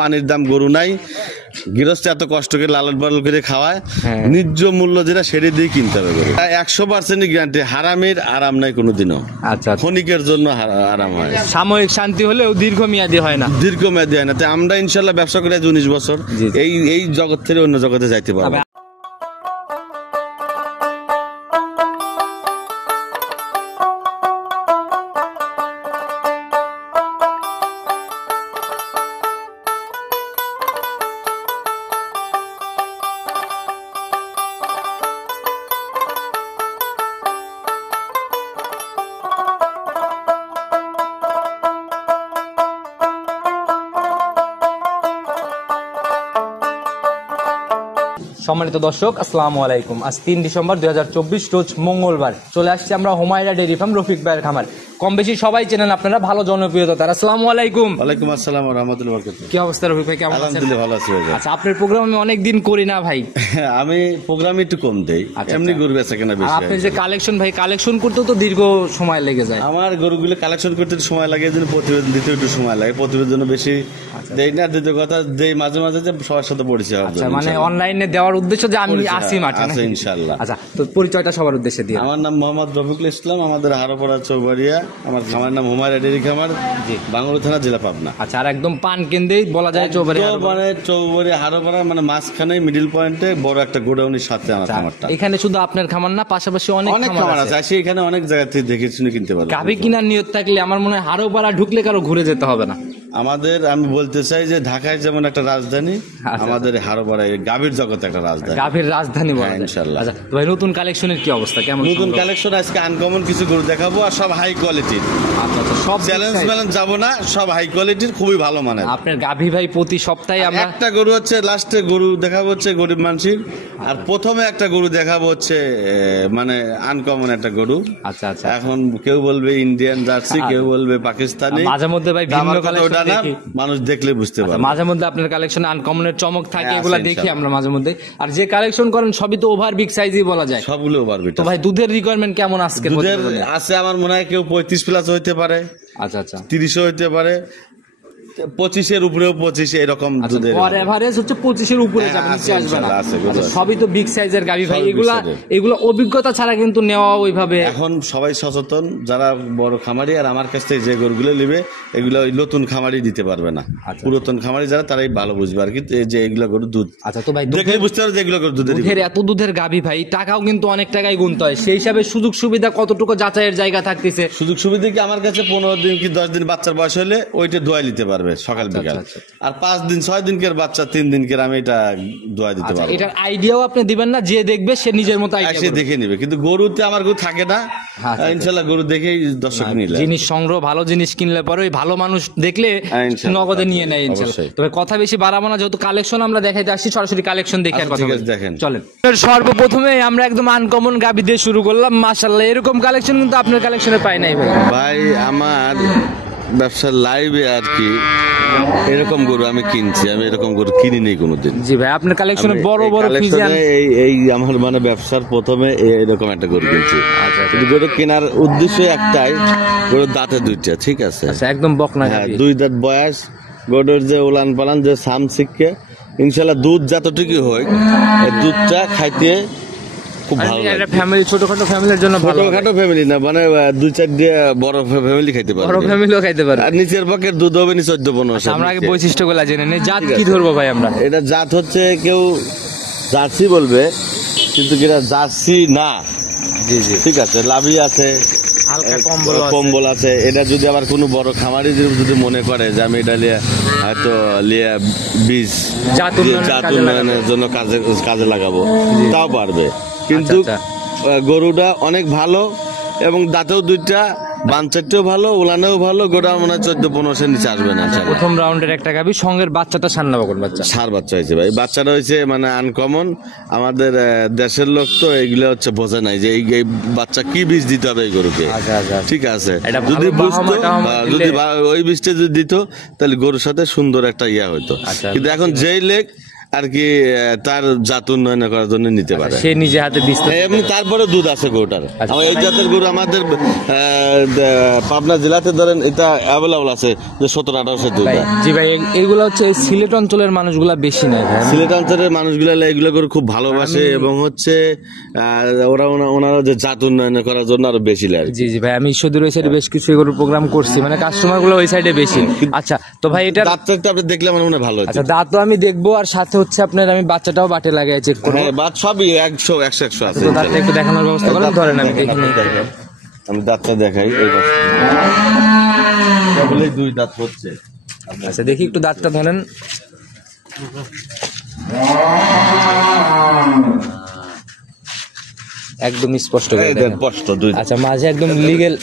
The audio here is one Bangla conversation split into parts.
পানির দাম গরু নাই, গৃহস্থ এত কষ্ট করে লালন পালন করে খাওয়ায়, ন্যায্য মূল্য যেটা সেটা দিয়ে কিনতে হবে গরু। 100% গ্যারান্টি, হারামের আরাম নাই কোনোদিনও। আচ্ছা, ক্ষণিকের জন্য আরাম হয়, সাময়িক শান্তি হলেও দীর্ঘমেয়াদী হয় না, দীর্ঘমেয়াদী হয় না। তাই আমরা ইনশাল্লাহ ব্যবসা করে 19 বছর এই জগৎ থেকে অন্য জগতে যাইতে পারবো। সম্মানিত দর্শক, আসসালামু আলাইকুম। আজ 3 ডিসেম্বর 2024 রোজ মঙ্গলবার। চলে আসছি আমরা হুমায়রা ডেইরি ফার্ম, রফিক ভাইয়ের খামার। কম বেশি সবাই চেনেন আপনারা, ভালো জনপ্রিয়তা তার। আসসালামু আলাইকুম। ওয়ালাইকুম আসসালাম ওয়া রাহমাতুল্লাহি ওয়া বারাকাতুহু। কি অবস্থা রফিক ভাই, কেমন আছেন? আলহামদুলিল্লাহ ভালো আছি ভাই। আচ্ছা, আপনার প্রোগ্রাম আমি অনেক দিন করি না ভাই। আমি প্রোগ্রাম একটু কম দেই, এমনি গরু বেচা কেনা বেশি। আপনি যে কালেকশন ভাই, কালেকশন করতে তো দীর্ঘ সময় লেগে যায়। আমার গরুগুলো কালেকশন করতে সময় লাগে, এজন্য প্রতিবেদন দিতে একটু সময় লাগে, প্রতিবেদন বেশি দেই না। দ্বিতীয় কথা দেই মাঝে মাঝে যে সবার সাথে পরিচয় হবে। আচ্ছা, মানে অনলাইনে দেওয়ার উদ্দেশ্য যে আমি আসি মাঠে আছে ইনশাআল্লাহ। আচ্ছা, তো পরিচয়টা সবার উদ্দেশ্যে দিই। আমার নাম মোহাম্মদ রফিকুল ইসলাম, আমাদের হারোপাড়া চৌবাড়িয়া, আমার খামার নাম হুমায়রা ডেইরি খামার, বাংলা থানা, জেলা পাবনা। আচ্ছা, আর একদম পান কেন্দ্রেই বলা যায় চৌবাড়িয়া, মানে চৌবাড়িয়া হারোপাড়া, মানে মাঝখানে মিডিল পয়েন্টে বড় একটা গোডাউনের সাথে আমার খামারটা। এখানে শুধু আপনার খামার না, পাশাপাশি অনেক খামার আছে। আসে এখানে অনেক জায়গা থেকে দেখে শুনে কিনতে পারবে। গাভী কিনার নিয়ত থাকলে আমার মনে হয় হারোপাড়া ঢুকলে কারো ঘুরে যেতে হবে না। আমাদের, আমি বলতে চাই যে ঢাকায় যেমন একটা রাজধানী, আমাদের হারোপাড়ায় গাভীর জগতে একটা রাজধানী, গাভীর রাজধানী বলা যায়। ইনশাআল্লাহ। আচ্ছা ভাই, নতুন কালেকশনের কি অবস্থা, কেমন? নতুন কালেকশন আজকে আনকমন কিছু গরু দেখাবো, আর সব হাই কোয়ালিটির। আচ্ছা, সব চ্যালেঞ্জ ব্যালেন্স যাবো না, সব হাই কোয়ালিটির, খুবই ভালো মানের। আপনার গাভী ভাই প্রতি সপ্তাহে আমরা একটা গরু হচ্ছে লাস্টে গরু দেখাবো হচ্ছে গরিব মানুষের, আর প্রথমে একটা গরু দেখাবো হচ্ছে মানে আনকমন একটা গরু। আচ্ছা আচ্ছা, এখন কেউ বলবে ইন্ডিয়ান জার্সি, কেউ বলবে পাকিস্তানি, মাঝে মধ্যে ভাই ভিন্ন কালেকশন দেখি, মানুষ দেখলে বুঝতে পারে। মাঝে মধ্যে আপনার কালেকশনে আনকমনের চমক থাকে, এগুলা দেখি আমরা মাঝে মধ্যে। আর যে কালেকশন করেন সবই তো ওভার বিগ সাইজই বলা যায়, সবগুলো ওভার বিগ। তো ভাই দুধের রিকোয়ারমেন্ট কেমন আজকে? দুধের আছে আমার মনে হয় কেউ 35 প্লাস হইতে পারে, আচ্ছা আচ্ছা 30 হইতে পারে, 25-এর উপরেও 25 এরকম দুধের এভারেজ হচ্ছে 25-এর উপরে যাবে, নিচে আসবে না। আচ্ছা, সবই তো বিগ সাইজের গাভী ভাই, এগুলা অভিজ্ঞতা ছাড়া কিন্তু নেওয়া ওইভাবে। এখন সবাই সচেতন, যারা বড় খামারি আর আমার কাছ থেকে যে গরুগুলো নেবে এগুলো ওই নতুন খামারি দিতে পারবে না, পুরাতন খামারি যারা তারাই ভালো বুঝবে আর কি, যে এগুলো গরু দুধ। আচ্ছা, তো ভাই দেখলে বুঝতে পারবে যে এগুলো গরু দুধের। এত দুধের গাভী ভাই, টাকাও কিন্তু অনেক টাকাই গুনতে হয়, সেই হিসাবে সুযোগ সুবিধা কতটুকু যাচাইয়ের জায়গা থাকতেছে? সুযোগ সুবিধা কি আমার কাছে 15 দিন কি 10 দিন বাচ্চার বয়স হলে ওইটা দোয়া নিতে পারবে সকাল বিকাল, আর 5 দিন 6 দিনকের বাচ্চা 3 দিনকের আমি এটা দোয়া দিতে পারবো। এটার আইডিয়াও আপনি দিবেন না, যে দেখবে সে নিজের মতো আইডিয়া সে দেখে নিবে, কিন্তু গরুতে আমার গরু থাকে না, ইনশাআল্লাহ গরু দেখেই দর্শক নিলে। জিনিস সংগ্রহ, ভালো জিনিস কিনলে পরে ওই ভালো মানুষ দেখলে নগদে নিয়ে নেয় ইনশাআল্লাহ। তবে কথা বেশি বাড়াবো না, যেহেতু কালেকশন আমরা দেখাইতে আসছি, সরাসরি কালেকশন দেখে কথা দেখেন। চলেন। সর্বপ্রথমে আমরা একদম আনকমন গাভী দিয়ে শুরু করলাম। মাশাআল্লাহ, এরকম কালেকশন কিন্তু আপনার কালেকশনে পাই নাই ভাই। ভাই আমার ব্যবসার লাইভে আর কি এরকম গরু আমি কিনছি, আমি এরকম গরু কিনি নেই কোনোদিন। জি ভাই, আপনার কালেকশনে বড় বড় ফিজিয়ান, এই আমার মানে ব্যবসার প্রথমে এরকম একটা গরু কিনছি। কিন্তু গরু কেনার উদ্দেশ্য একটাই, গরুর দাঁতে 2টা, ঠিক আছে, একদম বকনা গাভী, 2 দাঁত বয়স, গরুর যে উলান পালান যে সাম শিখকে ইনশাআল্লাহ দুধ যতটুকু হয় এই দুধটা খাইতে খুব ভালো লাগে। ফ্যামিলি, ছোটখাটো ফ্যামিলির জন্য ভালো। ছোটখাটো ফ্যামিলি না, মানে 2-4 দিয়ে বড় ফ্যামিলি খাইতে পারে, বড় ফ্যামিলিও খাইতে পারে। আর নিচের পকের দুধ হবে নি 14-15। আমরা আগে বৈশিষ্ট্যগুলো জেনে নেই। জাত কি ধরবো ভাই আমরা? এটা জাত হচ্ছে কেউ জার্সি বলবে, কিন্তু এটা জার্সি না। জি জি, ঠিক আছে, লাভি আছে, হালকা কম্বল আছে। এটা যদি আবার কোনো বড় খামারি যদি মনে করে যে আমি এটা হয়তো বীজ জাত উন্নয়নের জন্য কাজে লাগাবো, তাও পারবে। কিন্তু গরুটা অনেক ভালো এবং দাঁতেও 2টা, বাচ্চাটাও ভালো, উলানেও ভালো, গোটা মনে হয় 14-15 নিচে আসবে না। প্রথম রাউন্ডের একটা গাভী, সঙ্গের বাচ্চাটা সান্না বকন বাচ্চা, সার বাচ্চা হয়েছে ভাই। বাচ্চাটা হয়েছে মানে আনকমন, আমাদের দেশের লোক তো এইগুলো হচ্ছে বোঝে নাই যে এই বাচ্চা কি বীজ দিতে হবে এই গরুকে। ঠিক আছে, যদি বুঝতো, যদি ওই বীজটা যদি দিত তাহলে গরুর সাথে সুন্দর একটা ইয়া হইতো। কিন্তু এখন যেই লেগ আর কি তার জাত উন্নয়ন করার জন্য নিতে পারে। সে নিজে হাতে বীজ এমনি তারপরে দুধ আছে গরুটার। আচ্ছা। আমার এই জাতের গরু আমাদের পাবনা জেলাতে ধরেন এটা অ্যাভেলেবল আছে যে 17-18 দুধ। ভাই জি ভাই এগুলো হচ্ছে এই সিলেট অঞ্চলের মানুষগুলা বেশি নেয় ভাই। সিলেট অঞ্চলের মানুষগুলো এগুলো করে খুব ভালোবাসে এবং হচ্ছে ওনারা যে জাত উন্নয়ন করার জন্য আরো বেশি লাগে। জি জি ভাই আমি ঈশ্বরদীর ওই সাইডে বেশ কিছু এগুলোর প্রোগ্রাম করছি, মানে কাস্টমার গুলো ওই সাইডে বেশি। আচ্ছা তো ভাই এটা দাঁতটা আপনি দেখলে আমার মনে হয় ভালো হচ্ছে। আচ্ছা দাঁতও আমি দেখবো, আর সাথে হচ্ছে আপনার আমি বাচ্চাটাও বাটে লাগাই চেক করবো। হ্যাঁ বাত সবই 100 আছে। তো দাঁতটা একটু দেখানোর ব্যবস্থা করেন, ধরেন আমি দেখি নিই। আমি দাঁতটা দেখাই এই পাশে। বলেই 2 দাঁত হচ্ছে। আচ্ছা দেখি একটু দাঁতটা ধরেন। একদম স্পষ্ট করে দেখেন। স্পষ্ট 2 দাঁত। আচ্ছা মাঝে একদম লিগেল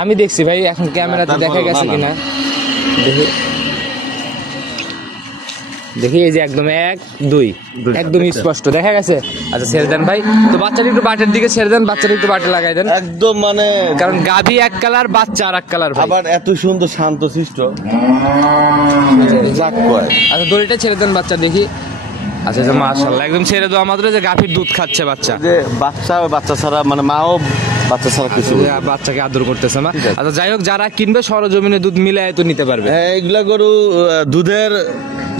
আমি দেখছি ভাই, এখন ক্যামেরাতে দেখা গেছে কিনা দেখি। দেখি এই যে একদম 1 2 একদম স্পষ্ট দেখা গেছে। আচ্ছা ছেড়ে দেন ভাই, তো বাচ্চাটা একটু বাটের দিকে ছেড়ে দেন, বাচ্চাটা একটু বাটে লাগাই দেন একদম, মানে কারণ গাভী এক কালার বাচ্চা আর এক কালার ভাই। আবার এত সুন্দর শান্ত শিষ্ট যাক কয়। আচ্ছা দড়িটা ছেড়ে দেন বাচ্চা দেখি। আচ্ছা আচ্ছা মাশাআল্লাহ একদম ছেড়ে দেওয়া মাত্র যে গাভীর দুধ খাচ্ছে বাচ্চা, যে বাচ্চা ছাড়া মানে মাও বাচ্চা ছাড়া কিছু বাচ্চাকে আদর করতেছে না। আচ্ছা যাই হোক যারা কিনবে সরজমিনে দুধ মিলায় তো নিতে পারবে। হ্যাঁ এগুলা গরু দুধের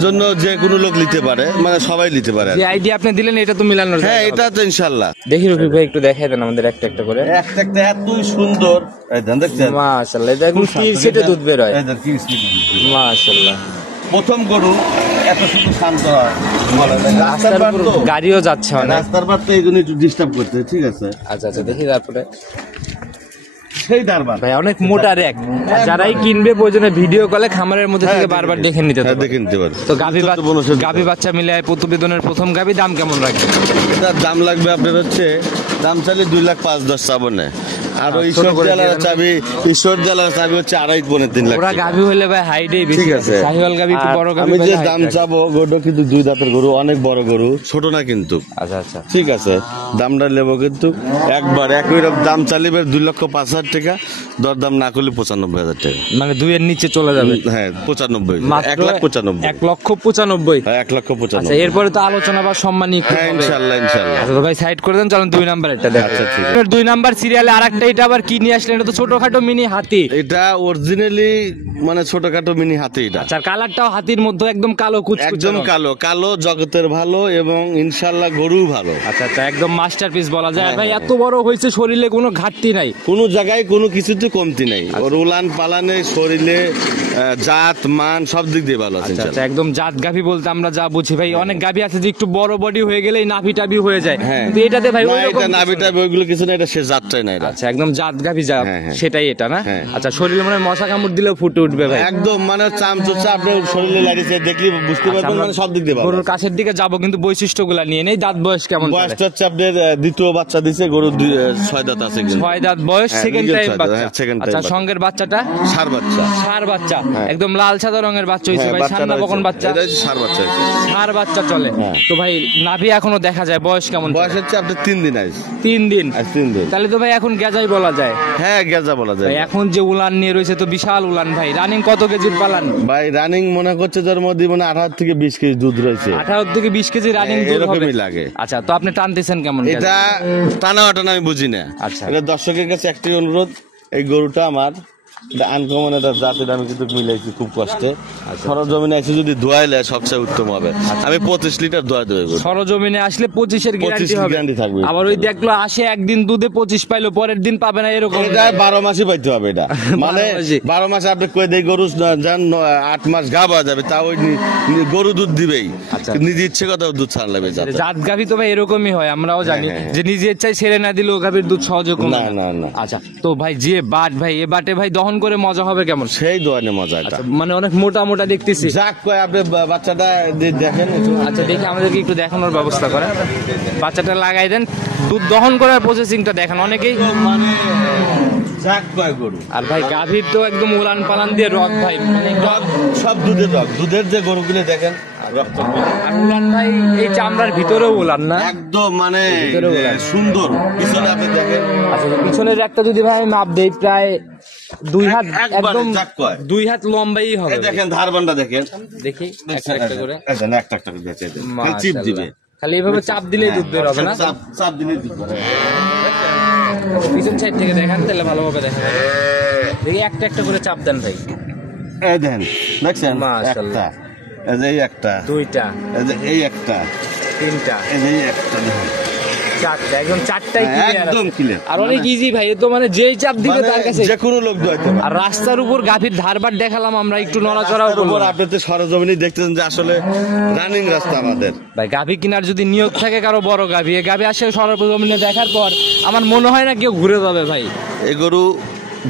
জন্য যে কোনো লোক নিতে পারে, মানে সবাই নিতে পারে। যে আইডিয়া আপনি দিলেন এটা তো মিলানোর। হ্যাঁ এটা তো ইনশাআল্লাহ। দেখি রফিক ভাই একটু দেখাই দেন আমাদের একটা একটা করে। একটা এতই সুন্দর এই দেন দেখছেন মাশাআল্লাহ এটা একদম তীর সেটে দুধ বের হয়। এই দেন কি স্পিড মাশাআল্লাহ প্রথম গরু এত সুন্দর শান্ত হয় বলে রাস্তার উপর গাড়িও যাচ্ছে অনেক। রাস্তার পার তো এই জন্য একটু ডিস্টার্ব করতে, ঠিক আছে। আচ্ছা আচ্ছা দেখি তারপরে সেই দারবার ভাই অনেক মোটা র্যাক, যারাই কিনবে প্রয়োজনে ভিডিও কলে খামারের মধ্যে থেকে বারবার দেখে নিতে পারবে। দেখে নিতে পারবে। তো গাভী বাচ্চা মিলায় প্রতিবেদনের প্রথম গাভী দাম কেমন রাখবে? এটার দাম লাগবে আপনার হচ্ছে দাম চাইলে 2,05,10,000 চাবো না, আর ওই ঈশ্বর জেলার চাবি হচ্ছে 2.5-3 লাখ। ওরা গাভী হলে ভাই হাইটেই বেশি ঠিক আছে। শাহিওয়াল গাভী একটু বড় গাভী আমি যে হলে দাম height রাখে। চাবো গরুটা কিন্তু 2 দাঁতের গরু, অনেক বড় গরু, ছোট না কিন্তু। আচ্ছা আচ্ছা ঠিক আছে দামটা নেবো কিন্তু একবার একই দাম চালিয়ে 2,05,000 টাকা, দরদাম না করলে 95,000 টাকা, মানে 2 এর নিচে চলে যাবে। হ্যাঁ 95, মাত্র 1,95,000। 1,95,000। হ্যাঁ 1,95,000। আচ্ছা এরপরে তো আলোচনা বা সম্মানী একটু হ্যাঁ হবে। ইনশাআল্লাহ। আচ্ছা তো ভাই সাইড করে দেন, চলেন 2 নাম্বার একটা দেখো। আচ্ছা, ঠিক আছে। 2 নাম্বার সিরিয়ালে আরেকটা, এটা আবার কি নিয়ে আসলেন? এটা তো ছোটখাটো মিনি হাতি। এটা অরিজিনালি মানে ছোটখাটো মিনি হাতি এটা। আচ্ছা কালারটাও হাতির মধ্যে একদম কালো কুচকুচে একদম রং। কালো জগতের ভালো এবং ইনশাআল্লাহ গরু ভালো। আচ্ছা আচ্ছা একদম মাস্টারপিস বলা যায়। ভাই এত বড় হয়েছে, শরীরে কোনো ঘাটতি নাই, কোনো জায়গায় কোনো কিছুতে কমতি নাই। ওর উলান পালানে শরীরে জাত মান সব দিক দিয়ে ভালো আছে। আচ্ছা একদম জাত গাভী বলতে আমরা যা বুঝি ভাই, অনেক গাভী আছে যে একটু বড় বডি হয়ে গেলেই নাভি টাভি হয়ে যায়, হ্যাঁ। কিন্তু এটাতে ভাই না, ওইরকম এটা নাভিটা ওইগুলো কিছু না, এটা সে জাতটাই না এটা। আচ্ছা একদম জাত গাভী যা হ্যাঁ, হ্যাঁ। সেটাই এটা না। হ্যাঁ। আচ্ছা শরীরে মানে মশা কামড় দিলেও ফুটে উঠবে ভাই। একদম মানে চামচুচা আপনার শরীরে লাগিয়েছে দেখলে বুঝতে আচ্ছা, পারবেন, আমরা মানে সব দিক দিয়ে ভালো গরুর আছে। কাছের দিকে যাবো, কিন্তু বৈশিষ্ট্যগুলা নিয়ে নেই। দাঁত বয়স কেমন? বয়সটা হচ্ছে আপনার দ্বিতীয় বাচ্চা দিছে গরু, 6 দাঁত আছে কিন্তু। 6 দাঁত বয়স, হ্যাঁ, সেকেন্ড legal টাইম 6 দাঁত, বাচ্চা। হ্যাঁ, second time আচ্ছা বাচ্চা। সঙ্গের বাচ্চাটা ষাঁড় বাচ্চা। ষাঁড় বাচ্চা, হ্যাঁ। একদম লাল সাদা রঙের বাচ্চা হয়েছে হ্যাঁ, ভাই। বাচ্চাটা সান্না বকন হচ্ছে- বাচ্চা, এটা হচ্ছে ষাঁড় বাচ্চা হচ্ছে। ষাঁড় বাচ্চা চলে। হ্যাঁ। তো ভাই নাভি এখনো দেখা যায়, বয়স কেমন? বয়স হচ্ছে আপনার 3 দিন আজ। 3 দিন। 3 দিন। তাহলে তো ভাই এখন গেজাই বলা যায়। হ্যাঁ গেজা বলা যায়। ভাই এখন যে উলান নিয়ে রয়েছে তো বিশাল উলান ভাই। রানিং কত কেজির পালান? ভাই রানিং মনে করছে যার মধ্যে মানে 18 থেকে 20 কেজি দুধ রয়েছে। 18 থেকে 20 কেজি রানিং দুধ হবে। এরকমই লাগে। আচ্ছা তো আপনি টানতেছেন কেমন? এটা টানা ওঠানো আমি বুঝি না। আচ্ছা। এটা দর্শকের কাছে একটাই অনুরোধ, এই গরুটা আমার আনকমন একটা জাতের, আমি কিন্তু মিলাইছি খুব কষ্টে। সরজমিনে এসে যদি দোয়াইলে সবচেয়ে উত্তম হবে। আমি 25 লিটার দোয়া দেবো গরু। সরজমিনে আসলে 25-এর গ্যারান্টি 25 হবে। গ্যারান্টি থাকবে। আবার ওই দেখলো আসে একদিন দুধে 25 পাইলো, পরের দিন পাবে না এরকম। এটা 12 মাসই পাইতে হবে এটা। মানে 12 মাসে আপনি কই দেই গরু যান 8 মাস গাবা যাবে, তা ওই গরু দুধ দিবেই। আচ্ছা। নিজে ইচ্ছে কথা দুধ ছাড় লাগবে যাতে। জাত গাভী তো ভাই এরকমই হয়, আমরাও জানি হ্যাঁ, হ্যাঁ। যে নিজে ইচ্ছায় ছেড়ে না দিলেও গাভীর দুধ সহজে কমে না, না, না। আচ্ছা তো ভাই যে বাট ভাই, এ বাটে ভাই দহন করে মজা হবে কেমন? সেই দোয়ানে মজা এটা। মানে অনেক মোটা মোটা দেখতেছি। যাক কয় আপনি বাচ্চাটা দেখেন। আচ্ছা দেখি আমাদেরকে একটু দেখানোর ব্যবস্থা করেন। বাচ্চাটা লাগাই দেন, দুধ দহন করার প্রসেসিংটা দেখেন অনেকেই। মানে যাক কয় গরু। আর ভাই গাভীর তো একদম উলান পালান দিয়ে রক ভাই, মানে রক সব দুধের রক, দুধের যে গরুগুলো দেখেন রক্ত। আর উলান ভাই এই চামড়ার ভিতরেও উলান না একদম মানে ভিতরে উলান। সুন্দর। পিছনে আপনি দেখেন আচ্ছা পিছনের একটা যদি ভাই আমি মাপ দেই, প্রায় দুই হাত একবারে একদম জাক কয়। 2 হাত লম্বাই হবে এই দেখেন ধারবানটা দেখেন, দেখি একটা একটা করে এই দেখেন একটা একটা করে দিয়েছে, এই দেখেন। খালি চিপ দিবে, মাশাআল্লাহ। খালি এভাবে চাপ দিলেই দুধ বের হবে না? চাপ চাপ দিলে দুধ বের হবে। পিছন সাইড থেকে দেখান তাহলে ভালোভাবে দেখেন। দেখি একটা একটা করে চাপ দেন ভাই। এই দেখেন, দেখছেন মাশাআল্লাহ। একটা, এই যে এই একটা, দুইটা, এই যে এই একটা, তিনটা, এই যে এই একটা দেখেন। চারটা, একদম চারটাই ক্লিয়ার একদম clear। আর অনেক ইজি ভাই, এ তো মানে যেই চাপ দিবে মানে তার কাছে। যে কোনো লোক দোয়াইতে পারে। আর রাস্তার উপর গাভীর ধারবার দেখালাম আমরা, একটু নড়াচড়াও রাস্তার উপর করলাম। আপনি তো সরজমিনে দেখতেছেন যে আসলে রানিং রাস্তা আমাদের। ভাই গাভী কেনার যদি নিয়োগ থাকে কারো বড় গাভী, এই গাভী আসে সরজমিনে দেখার পর আমার মনে হয় না কেউ ঘুরে যাবে ভাই। এই গরু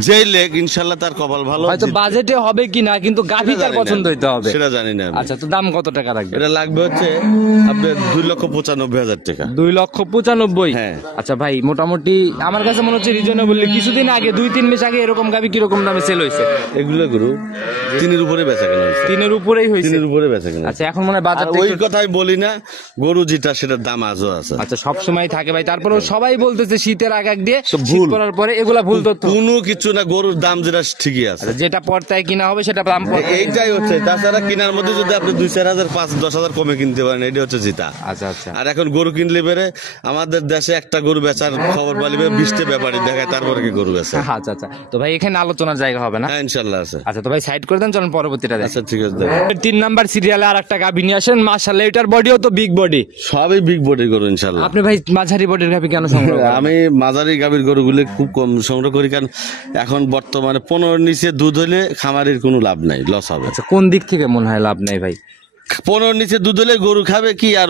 যেই লেগ ইনশাল্লাহ তার কপাল ভালো। হয়তো বাজেটে হবে কিনা, কিন্তু গাভী তার পছন্দ হইতে হবে। সেটা জানি না আমি। আচ্ছা, তো দাম কত টাকা রাখবে? এটা লাগবে হচ্ছে আপনার 2,95,000 টাকা। 2,95,000। হ্যাঁ। আচ্ছা ভাই, মোটামুটি আমার কাছে মনে হচ্ছে রিজনেবল। কিছুদিন আগে 2-3 মাস আগে এরকম গাভী কিরকম দামে সেল হয়েছে? এগুলো গরু 3-এর উপরে বেচা কেনা হয়েছে। 3-এর উপরেই হয়েছে। 3-এর উপরে বেচা কেনা। আচ্ছা, এখন মনে হয় আর বাজারটা ওই একটু- কথা আমি বলি না, গরু যেটা সেটার দাম আজও আছে। আচ্ছা, সব সময় থাকে ভাই। তারপরেও সবাই বলতেছে শীতের আগ দিয়ে সব শীত ভুল। পড়ার পরে এগুলা ভুল তথ্য। কোনো কিছু না, গরুর দাম যেটা ঠিকই আছে। আচ্ছা, যেটা পর্তায় কিনা হবে সেটা দাম পড়বে। এইটাই হচ্ছে, তাছাড়া কেনার মধ্যে যদি আপনি 2-4 হাজার 5-10 হাজার কমে কিনতে পারেন, এটা হচ্ছে জিতা। আচ্ছা আচ্ছা। আর এখন গরু কিনলে বেড়ে আমাদের দেশে একটা গরু বেচার খবর পালিবে 20টা ব্যাপারী দেখায়, তারপরে কি গরু বেচে। আচ্ছা আচ্ছা, তো ভাই এখানে আলোচনার জায়গা হবে না? হ্যাঁ, ইনশাল্লাহ আছে। আচ্ছা, তো ভাই সাইড করে দেন, চলুন পরবর্তীটা দেখেন। আচ্ছা, ঠিক আছে, দেখেন। 3 নাম্বার সিরিয়ালে আর একটা গাভী নিয়ে আসেন। মাশাআল্লাহ, এটার বডিও তো বিগ বডি। সবই বিগ বডির গরু ইনশাল্লাহ। আপনি ভাই মাঝারি বডির গাভী কেন সংগ্রহ করেন? আমি মাঝারি গাভীর গরুগুলি খুব কম সংগ্রহ করি, কারণ এখন বর্তমানে 15 নিচে দুধ হলে খামারের কোনো লাভ নাই, লস হবে। আচ্ছা, কোন দিক থেকে মনে হয় লাভ নেই ভাই? 15 নিচে দুধ হলে গরু খাবে কি আর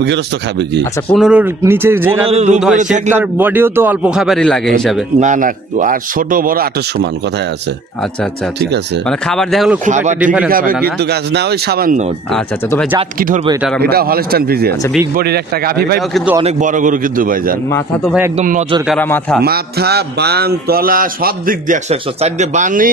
গৃহস্থ খাবে কি? আচ্ছা, 15-র নিচে যে 15-র গাভীর দুধ হয় উপরে থাকলে- সেটার বডিও তো অল্প খাবারই লাগে হিসাবে। না না, আর ছোট বড় 8 সমান কথায় আছে। আচ্ছা আচ্ছা আচ্ছা। ঠিক আছে। মানে খাবার দেখা গেলো খুব খাবার একটা ঠিকই ডিফারেন্স খাবে, হয় না, কিন্তু না? গাছ না ওই সামান্য। আচ্ছা আচ্ছা, তো ভাই জাত কি ধরবো এটার আমরা? এটা হলস্টাইন ফ্রিজিয়ান। আচ্ছা, বিগ বডির একটা গাভী ভাই। এটাও কিন্তু অনেক বড় গরু কিন্তু ভাইজান। মাথা তো ভাই একদম নজর কারা মাথা। মাথা, বান, তলা সব দিক দিয়ে 100 4টে বানি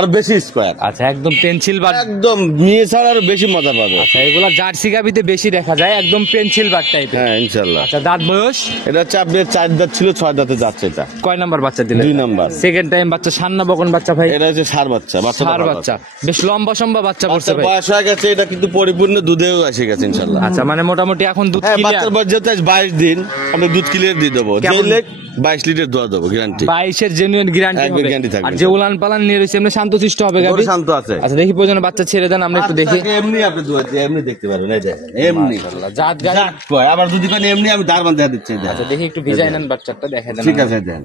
আর বেশি স্কোয়ার। আচ্ছা, একদম পেন্সিল বার। একদম নিয়ে ছাড়া আরো বেশি মজা পাবে। আচ্ছা, এগুলা জার্সি গাভীতে বেশি দেখা যায়, একদম পেন্সিল বার টাইপের। হ্যাঁ, ইনশাল্লাহ। আচ্ছা, দাঁত বয়স এটা হচ্ছে আপনার 4 দাঁত ছিল, 6 দাঁতে যাচ্ছে। এটা কয় নাম্বার বাচ্চা দিলে? 2 নাম্বার। সেকেন্ড টাইম বাচ্চা, সান্না বকন বাচ্চা ভাই। এটা হচ্ছে ষাঁড় বাচ্চা। সার বাচ্চা, বেশ লম্বা সম্বা বাচ্চা পড়ছে বাচ্চার ভাই। বয়স হয়ে গেছে, এটা কিন্তু পরিপূর্ণ দুধেও এসে গেছে ইনশাল্লাহ। আচ্ছা, মানে মোটামুটি এখন দুধ হ্যাঁ, ক্লিয়ার। বাচ্চার বয়স যেহেতু আজ 22 দিন, আমি দুধ ক্লিয়ার দিয়ে দেবো। কেমন? যে লেগ 22 লিটার দোয়া দেবো, গ্যারান্টি। 22-এর জেনুইন গ্যারান্টি একদম হবে। guarantee থাকবে। আর যে উলান পালান নিয়ে রয়েছে এমনি শান্তশিষ্ট হবে গাভী। গরু শান্ত আছে। আচ্ছা, দেখি প্রয়োজনে বাচ্চা ছেড়ে দেন, আমরা একটু দেখি। বাচ্চাকে এমনি আপনি দোয়া দিয়ে এমনি দেখতে পারবেন, এই দেখেন এমনি। জাত গাভী। যাক কয়, আবার যদি কেন এমনি আমি দাঁড় বান্ধা দিচ্ছি, এই দেখেন। আচ্ছা, দেখি একটু ভিজাই নেন বাচ্চাটা, দেখে দেন। ঠিক আছে, দেন।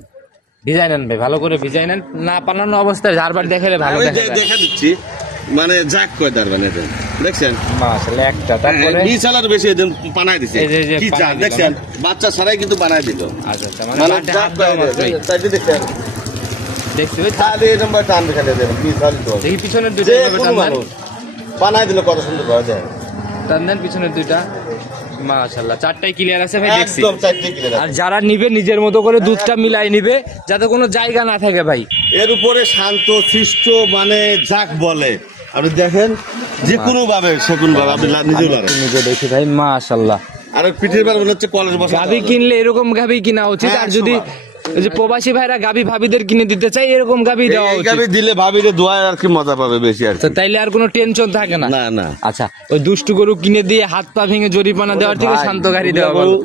ভিজাই নেন ভাই, ভালো করে ভিজাই নেন। না পালানো অবস্থায় ঝাড়বার দেখালে ভালো আমি দেখা যায়। দেখা দিচ্ছি, মানে যাক কয় দাঁড় বান্ধা দেন, দেখছেন। মাশাআল্লাহ, একটা তারপরে। বিশালার বেশি এদিন বানায় দিছে। এই যে কি বানায় চান দিল দেখছেন, বাচ্চা ছাড়াই কিন্তু বানায় দিল। আচ্ছা আচ্ছা, মানে মানে বাটে যাক হাত দেওয়া কয় মাত্রই। তাইতে দেখছেন, দেখছি ভাই। খালি এই নাম্বার টান দেখাতে দেন, বিশাল তো। দেখি পিছনের দুইটা যে এভাবে কোনো টান দেন। মানুষ বানায় দিল, কত সুন্দর ভাবে দেন। টান দেন পিছনের দুইটা। মাশাআল্লাহ, চারটাই ক্লিয়ার আছে ভাই, দেখছি। একদম চারটে কিনে আর যারা নিবে নিজের মতো করে দুধটা মিলাই নিবে, যাতে কোনো জায়গা না থাকে ভাই। এর উপরে শান্ত শিষ্ট, মানে যাক বলে আপনি দেখেন, যে কোনো ভাবে সেগুন ভাবে আপনি নিজেও লাগান। নিজে দেখি ভাই, মাশাআল্লাহ। আর ওই পিঠের বার মনে হচ্ছে কলেজ বসা। গাভী কিনলে এরকম গাভী কিনা উচিত। হ্যাঁ, আর যদি ওই যে প্রবাসী ভাইরা গাভী ভাবিদের কিনে দিতে চাই, এরকম গাভী দেওয়া এই উচিত। গাবি দিলে ভাবিরে দোয়ায় আর কি মজা পাবে বেশি আর তো কি। তাইলে আর কোনো টেনশন থাকে না। না না, আচ্ছা, ওই দুষ্টু গরু কিনে দিয়ে হাত পা ভেঙে জরিমানা দেওয়ার থেকে ভাই, শান্ত গাড়ি দেওয়া ভালো।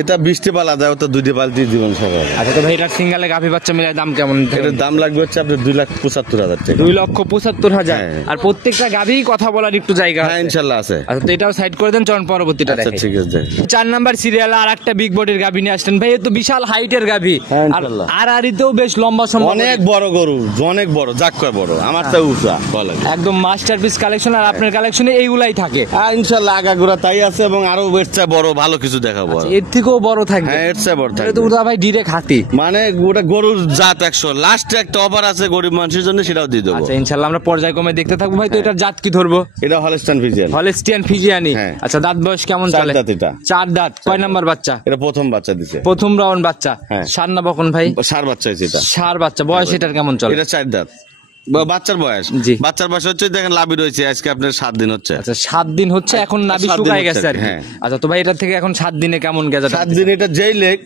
এটা 20টে পালা দেয়, তো 2টে পালতি জীবন সবার। আচ্ছা, তো ভাই এটার সিঙ্গালে গাভী বাচ্চা মিলে দাম কেমন? এটার দাম লাগবে হচ্ছে আপনার 2,75,000 টাকা। 2,75,000। হ্যাঁ। আর প্রত্যেকটা গাভী কথা বলার একটু জায়গা হ্যাঁ, আছে। ইনশাল্লাহ আছে। আচ্ছা, তো এটাও সাইড করে দেন, চলুন পরবর্তীটা আচ্ছা, দেখি। ঠিক আছে। 4 নাম্বার সিরিয়ালে আর একটা বিগ বডির গাভী নিয়ে আসলেন ভাই। এ তো বিশাল হাইটের গাভী। হ্যাঁ, আর ইনশাল্লাহ। আড়াআড়িতেও বেশ লম্বা সম্ভব। অনেক বড় গরু, অনেক বড়, যাক কয় বড়, আমার তো উঁচা বলে। একদম মাস্টারপিস কালেকশন। আর আপনার কালেকশনে এইগুলাই থাকে। ইনশাল্লাহ আগাগোড়া তাই আছে, এবং আরো এর চেয়ে বড় ভালো কিছু দেখাবো। এর থেকেও বড় থাকবে। হ্যাঁ, এর চেয়ে বড় এটা তো থাকবে। উদা ভাই ডিরেক্ট হাতি। মানে ওটা গরুর জাত 100, লাস্টে একটা অফার আছে গরিব মানুষের জন্য, সেটাও দিয়ে দেবো। আচ্ছা, ইনশাআল্লাহ আমরা পর্যায়ক্রমে দেখতে থাকবো ভাই। তো এটার জাত কি ধরবো? এটা হলস্টাইন ফ্রিজিয়ান। হলস্টিয়ান ফিজিয়ানি। হ্যাঁ। আচ্ছা, দাঁত বয়স কেমন 4 চলে? দাঁত এটা। 4 দাঁত। কয় নাম্বার বাচ্চা? এটা প্রথম বাচ্চা দিছে, প্রথম রাউন্ড বাচ্চা। হ্যাঁ। সার না বকন ভাই? ষাঁড় বাচ্চা হয়েছে এটা। সার বাচ্চা। বয়স এটার কেমন চলে? এটা 4 দাঁত। বাচ্চার বয়স, জি। বাচ্চার বয়স হচ্ছে দেখেন লাভি রয়েছে, আজকে আপনার 7 দিন হচ্ছে। আচ্ছা, 7 দিন হচ্ছে, এখন নাভি 7 দিন শুকায় হচ্ছে, গেছে আর কি। হ্যাঁ। আচ্ছা, তো ভাই এটা থেকে এখন 7 দিনে কেমন গেছে? 7 দিন এটা যেই লেগ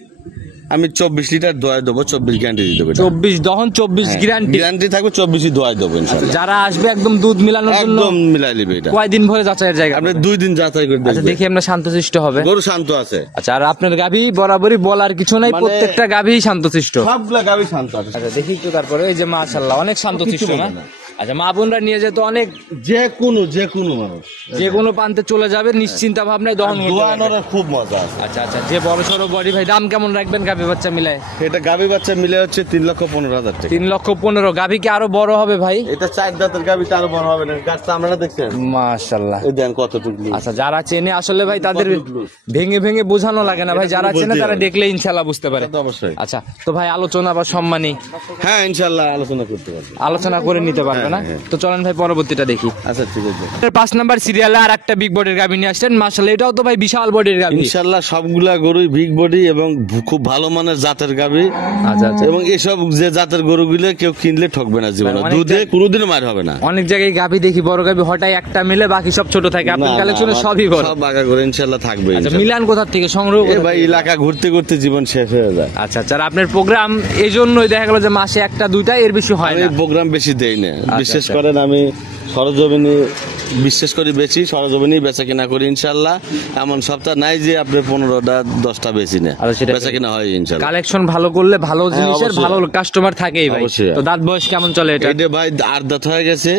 আমি 24 লিটার দোয়া দেবো, 24 গ্যারান্টি দিয়ে দেবো। 24 দহন 24 গ্যারান্টি গ্যারান্টি থাকবে, 24 দোয়া দেবো ইনশাআল্লাহ। যারা আসবে একদম দুধ মিলানোর জন্য একদম মিলাই নেবে এটা। কয়দিন ভরে যাচাইয়ের জায়গা? আপনি 2 দিন যাচাই করে আচ্ছা, দেখবেন। দেখি আমরা শান্তশিষ্ট হবে। গরু শান্ত আছে। আচ্ছা, আর আপনার গাভী বরাবরই বলার কিছু নাই, মানে- প্রত্যেকটা গাভী শান্তশিষ্ট। সবগুলা গাবি শান্ত আছে। আচ্ছা, দেখি একটু তারপরে। এই যে মাশাআল্লাহ অনেক শান্তশিষ্ট না? আচ্ছা, মা বোনরা নিয়ে যেত অনেক, যে কোনো মানুষ যে কোনো প্রান্তে চলে যাবে নিশ্চিন্তা ভাবনায় দহন করতে পারবে। দোয়ানোর খুব মজা আছে। আচ্ছা আচ্ছা, যে বড় সড়ো বডি ভাই, দাম কেমন রাখবেন গাভী বাচ্চা মিলায়? এটা গাবি বাচ্চা মিলে হচ্ছে 3,15,000 টাকা। 3,15,000। গাভী কি আরো বড় হবে ভাই? এটা 4 দাঁতের গাবি, তার বড় হবে না। গাছটা আপনারা দেখছেন, মাশাআল্লাহ। এই দেন কতটুকু। আচ্ছা, যারা চেনে আসলে ভাই তাদের ভেঙে ভেঙে বোঝানো লাগে না ভাই, যারা চেনে তারা দেখলে ইনশাআল্লাহ বুঝতে পারে। এটা তো অবশ্যই। আচ্ছা, তো ভাই আলোচনা বা সম্মানী হ্যাঁ ইনশাআল্লাহ আলোচনা করতে পারবো। আলোচনা করে নিতে পারবে না? হ্যাঁ। তো চলেন ভাই পরবর্তীটা দেখি। আচ্ছা ঠিক আছে। 5 নাম্বার সিরিয়ালে আর একটা বিগ বডির গাভী নিয়ে আসছেন। মাশাআল্লাহ, এটাও তো ভাই বিশাল বডির গাভী। ইনশাআল্লাহ সবগুলা গরুই বিগ বডি এবং খুব ভালো মানের জাতের গাবি। আচ্ছা আচ্ছা, এবং এসব যে জাতের গরুগুলো কেউ কিনলে ঠকবে না জীবনে, অনেক দুধে কোনোদিনও মার হবে না। অনেক জায়গায় গাভী দেখি বড় গাভী হঠাৎ একটা মিলে বাকি সব ছোট থাকে, আপনার না, কালেকশনে আমার সবই বড়। সব বাগা করে ইনশাআল্লাহ থাকবে। আচ্ছা, ইনশাআল্লাহ। মিলান কোথা থেকে সংগ্রহ এ কোথা ভাই থেকে? এলাকা ঘুরতে ঘুরতে জীবন শেষ হয়ে যায়। আচ্ছা আচ্ছা, আর আপনার প্রোগ্রাম এই জন্যই দেখা গেল যে মাসে একটা দুইটা, এর বেশি হয় আমি না। প্রোগ্রাম বেশি দেই না, বিশেষ আচ্ছা। করেন আমি সরজমিনে বিশ্বাস করি বেশি, সরজমিনেই বেচা কিনা করি ইনশাআল্লাহ। এমন সপ্তাহ নাই যে আপনি 15টা 10টা বেশি না, আর সেটা বেচা কিনা হয় ইনশাআল্লাহ। কালেকশন ভালো করলে ভালো জিনিসের অবশ্যই। ভালো কাস্টমার থাকেই ভাই। অবশ্যই। তো দাঁত বয়স কেমন চলে এটা? এটা ভাই 8 দাঁত হয়ে গেছে।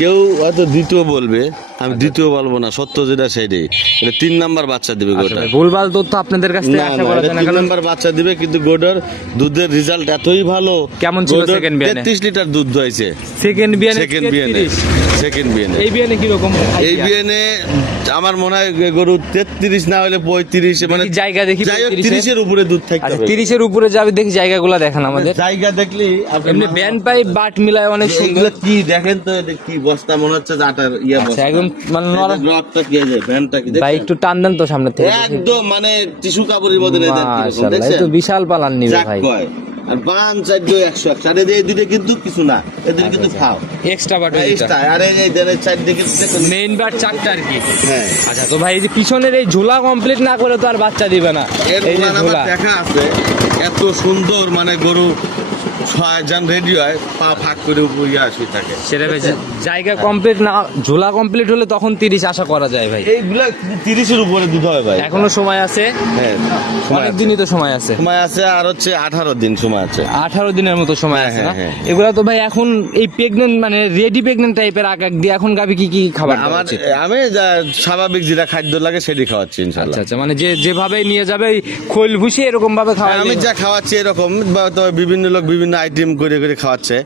কেউ হয়তো দ্বিতীয় বলবে, আমি দ্বিতীয় বলবো না, সত্য যেটা সেটাই। এটা 3 নাম্বার বাচ্চা দিবে আচ্ছা গোটা। ভাই, ভুলভাল তথ্য আপনাদের কাছ থেকে না আশা না, করা এটা যায় না, 3 কারণ নাম্বার বাচ্চা দিবে, কিন্তু গোটার দুধের রেজাল্ট এতই ভালো। কেমন ছিল গোটার second বিয়ানে? 33 লিটার দুধ দইছে সেকেন্ড বিয়ানে সেকেন্ড বিয়ানে। 33। সেকেন্ড বিয়ানে এই বিয়ানে কি রকম? এই বিয়ানে আমার মনে হয় গরু 33 না হলে 35, মানে দেখি জায়গা দেখি, যাই হোক 35 30-এর উপরে দুধ থাকতে আচ্ছা, হবে। 30-এর উপরে যাবে, দেখি জায়গাগুলো দেখান আমাদের। জায়গা দেখলি আপনি এমনি ব্যান পাই বাট মিলায় অনেক সুন্দর। এইগুলো কি দেখেন তো, এটা কি বস্তা মনে হচ্ছে যে আটার ইয়া আচ্ছা, বস্তা। একদম মানে নরম। রকটা কি আছে, ভ্যানটা কি ভাই দেখছেন? একটু টান দেন তো সামনে থেকে দেখি। একদম মানে টিস্যু কাপড়ের মধ্যে এই দেন কিরকম, মাশাআল্লাহ, এই দেখছেন? তো বিশাল পালান নিবে যাক ভাই। কয়। আর বান 4 100 সাড়ে দিয়ে দুটো কিন্তু কিছু না, এদের কিন্তু খাও এক্সট্রা বাট এক্সট্রা। আর এই দেনের 4 দিকে মেইন বাট চারটা আর কি। হ্যাঁ, আচ্ছা, তো ভাই এই যে পিছনের এই ঝোলা কমপ্লিট না করে তো আর বাচ্চা দিবে না। এর এই যে উলান আমার ঝোলা, দেখা আছে, এত সুন্দর মানে গরু 6 জন রেডি হয়, পা ফাঁক করে উপরে আসি থাকে। সেটা ভাই জায়গা কমপ্লিট না, ঝোলা কমপ্লিট হলে তখন 30 আশা করা যায় ভাই। এইগুলা 30-এর উপরে দুধ হয় ভাই। এখনো সময় আছে, হ্যাঁ সময় অনেক আছে। দিনই তো সময় আছে। সময় আছে, আর হচ্ছে 18 দিন সময় আছে। 18 দিনের মতো সময় আছে না? হ্যাঁ, হ্যাঁ। এগুলা তো ভাই এখন এই প্রেগনেন্ট মানে রেডি প্রেগনেন্ট টাইপের আগাক দিয়ে এখন গাবি কি কি খাবার দেওয়া আমার উচিত? আমি স্বাভাবিক যেটা খাদ্য লাগে সেটি খাওয়াচ্ছি আচ্ছা ইনশাআল্লাহ। আচ্ছা, মানে যেভাবে নিয়ে যাবে ওই খোল ভুষি এরকম ভাবে খাওয়া। আমি যা খাওয়াচ্ছি এরকম, বা তবে বিভিন্ন লোক বিভিন্ন আইটেম করে করে খাওয়াচ্ছে,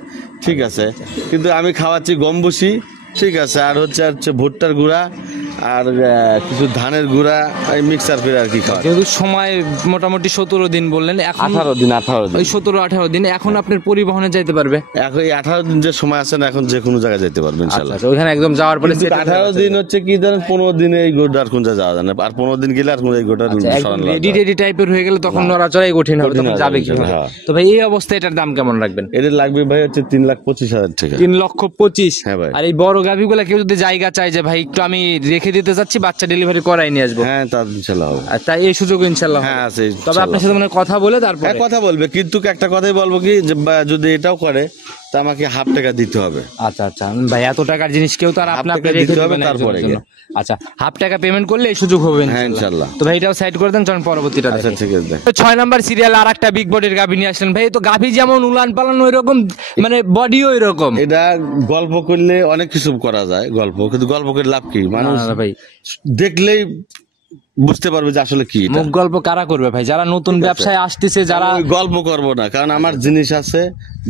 ঠিক আছে, কিন্তু আমি খাওয়াচ্ছি গম ভুসি, ঠিক আছে, আর হচ্ছে ভুট্টার গুঁড়া, আর কিছু ধানের গুঁড়া, এই মিক্সার করে আর কি খাওয়া। যেহেতু সময় মোটামুটি 17 দিন বললেন, এখন 18 দিন 18 দিন ওই 17-18 দিন এখন আপনার পরিবহনে যাইতে পারবে। এখন এই 18 দিন যে সময় আছে না, এখন যে কোনো জায়গায় যেতে পারবেন আচ্ছা ইনশাআল্লাহ। আচ্ছা, ওইখানে একদম যাওয়ার পরে কিন্তু 18 দিন হচ্ছে কি ধরেন, 15 দিনে এই গোটা আর কোন জায়গায় যাওয়া যায় না, আর 15 দিন গেলে আর কোন এই গোটা সরানো রেডি যায় না। রেডি টাইপের হয়ে গেলে তখন নড়াচড়াই কঠিন হবে, কঠিন তখন হবে, যাবে কি হ্যাঁ। তো ভাই এই অবস্থায় এটার দাম কেমন রাখবেন? এদের লাগবে ভাই হচ্ছে 3,25,000 টাকা। 3,25,000। হ্যাঁ ভাই। আর এই বড় গাভিগুলা কেউ যদি জায়গা চাই যে ভাই একটু আমি রেখে দিতে চাচ্ছি, বাচ্চা ডেলিভারি করাই নিয়ে আসবো, হ্যাঁ তা ইনশাআল্লাহ হবে। আর তাই এই সুযোগ ইনশাল্লাহ হ্যাঁ হবে। আছে তবে ইনশাআল্লাহ। আপনার সাথে মানে কথা বলে তারপরে হ্যাঁ কথা বলবে, কিন্তু একটা কথাই বলবো কি যে যদি এটাও করে তা আমাকে হাফ টাকা দিতে হবে। আচ্ছা আচ্ছা ভাই, এত টাকার জিনিস কেউ তো আর হাফ আপনাকে টাকা রেখে দিতে হবে দেবে না তারপরে একজনের জন্য। আচ্ছা, হাফ টাকা পেমেন্ট করলে এই সুযোগ হবে হ্যাঁ ইনশাআল্লাহ। তো ভাই এটাও সাইড করে দেন, চলুন পরবর্তীটা আচ্ছা দেখি। ঠিক আছে। 6 নাম্বার সিরিয়াল আর একটা বিগ বডির গাভী নিয়ে আসলেন ভাই। তো গাভী যেমন উলান পালান ওই রকম, মানে বডিও ওই রকম। এটা গল্প করলে অনেক কিছু করা যায় গল্প, কিন্তু গল্প করে লাভ কি? মানুষ না, না, ভাই দেখলেই বুঝতে পারবে যে আসলে কি এটা। মুখ গল্প কারা করবে ভাই? যারা নতুন ব্যবসায় আসতেছে, যারা আমি গল্প করবো না, কারণ আমার জিনিস আছে,